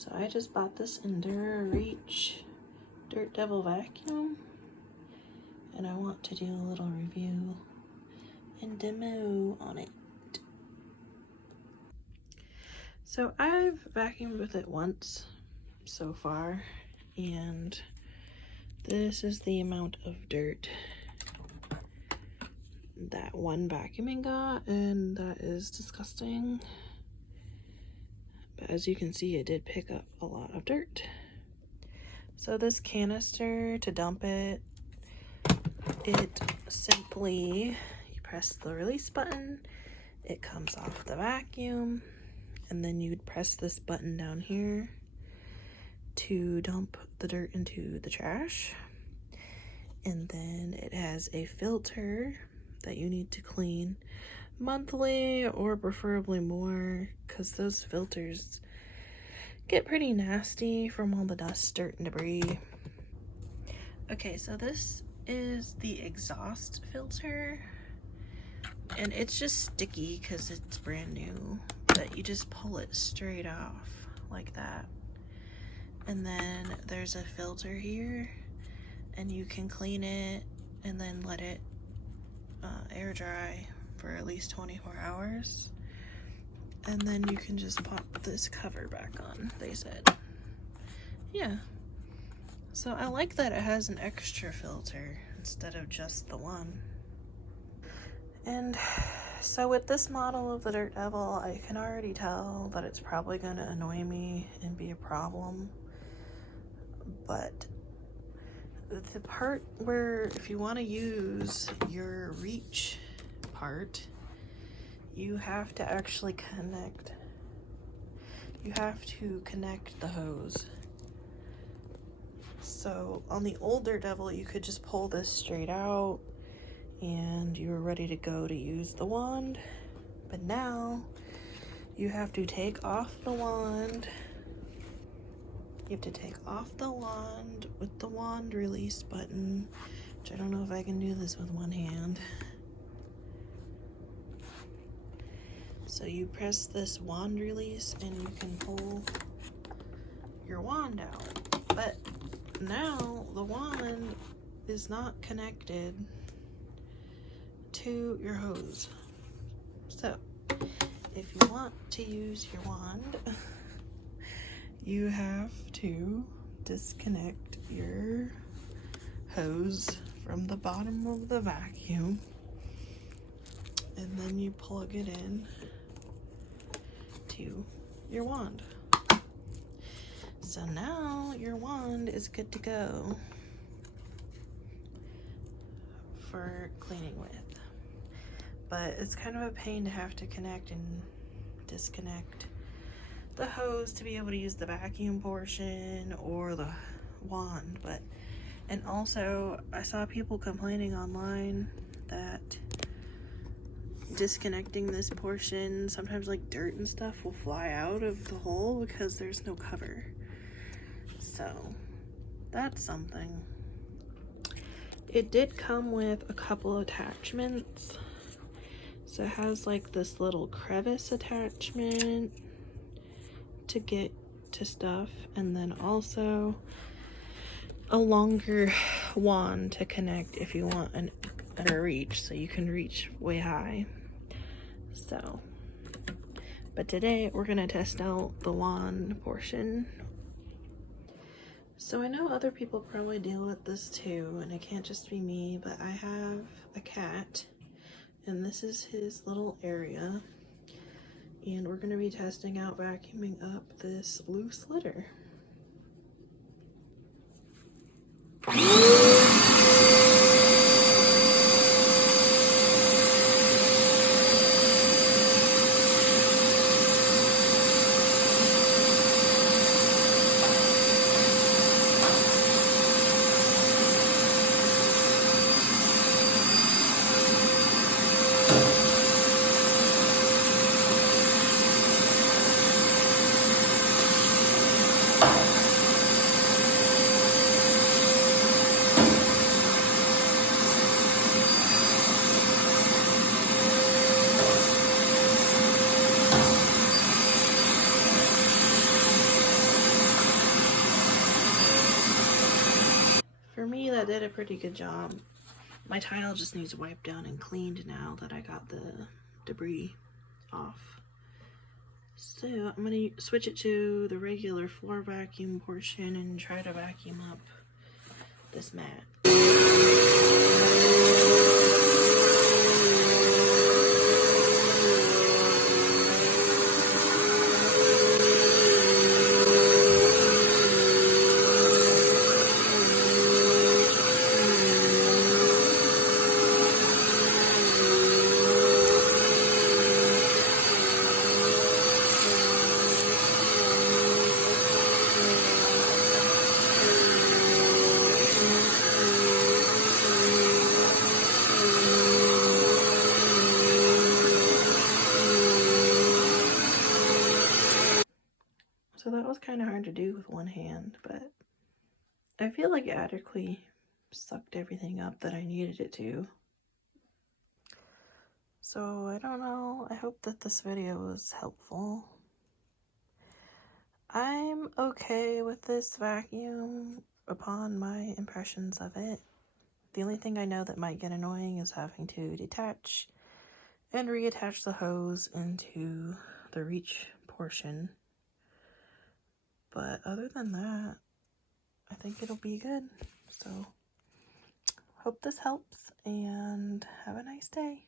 So I just bought this Endura Reach Dirt Devil vacuum, and I want to do a little review and demo on it. So I've vacuumed with it once so far, and this is the amount of dirt that one vacuuming got, and that is disgusting. But as you can see, it did pick up a lot of dirt. So this canister, to dump it, it simply, you press the release button, it comes off the vacuum, and then you'd press this button down here to dump the dirt into the trash. And then it has a filter that you need to clean monthly, or preferably more, because those filters get pretty nasty from all the dust, dirt, and debris. Okay, so this is the exhaust filter, and it's just sticky because it's brand new, but you just pull it straight off like that. And then there's a filter here, and you can clean it and then let it air dry for at least 24 hours. And then you can just pop this cover back on, they said. Yeah. So I like that it has an extra filter instead of just the one. And so with this model of the Dirt Devil, I can already tell that it's probably going to annoy me and be a problem. But the part where, if you want to use your reach part, you have to actually connect. You have to connect the hose. So on the older Devil, you could just pull this straight out and you were ready to go to use the wand. But now you have to take off the wand. You have to take off the wand with the wand release button, which I don't know if I can do this with one hand. So you press this wand release and you can pull your wand out. But now the wand is not connected to your hose. So if you want to use your wand, you have to disconnect your hose from the bottom of the vacuum, and then you plug it in to your wand. So now your wand is good to go for cleaning with. But it's kind of a pain to have to connect and disconnect the hose to be able to use the vacuum portion or the wand. And also I saw people complaining online that disconnecting this portion, sometimes like dirt and stuff will fly out of the hole because there's no cover. So that's something. It did come with a couple attachments. So it has like this little crevice attachment to get to stuff, and then also a longer wand to connect if you want a reach, so you can reach way high. So, but today we're gonna test out the wand portion. So I know other people probably deal with this too, and it can't just be me, but I have a cat, and this is his little area. And we're going to be testing out vacuuming up this loose litter. that did a pretty good job. My tile just needs wiped down and cleaned now that I got the debris off. So I'm going to switch it to the regular floor vacuum portion and try to vacuum up this mat. So that was kind of hard to do with one hand, but I feel like it adequately sucked everything up that I needed it to. So I don't know, I hope that this video was helpful. I'm okay with this vacuum upon my impressions of it. The only thing I know that might get annoying is having to detach and reattach the hose into the reach portion. But other than that, I think it'll be good. So, hope this helps and have a nice day.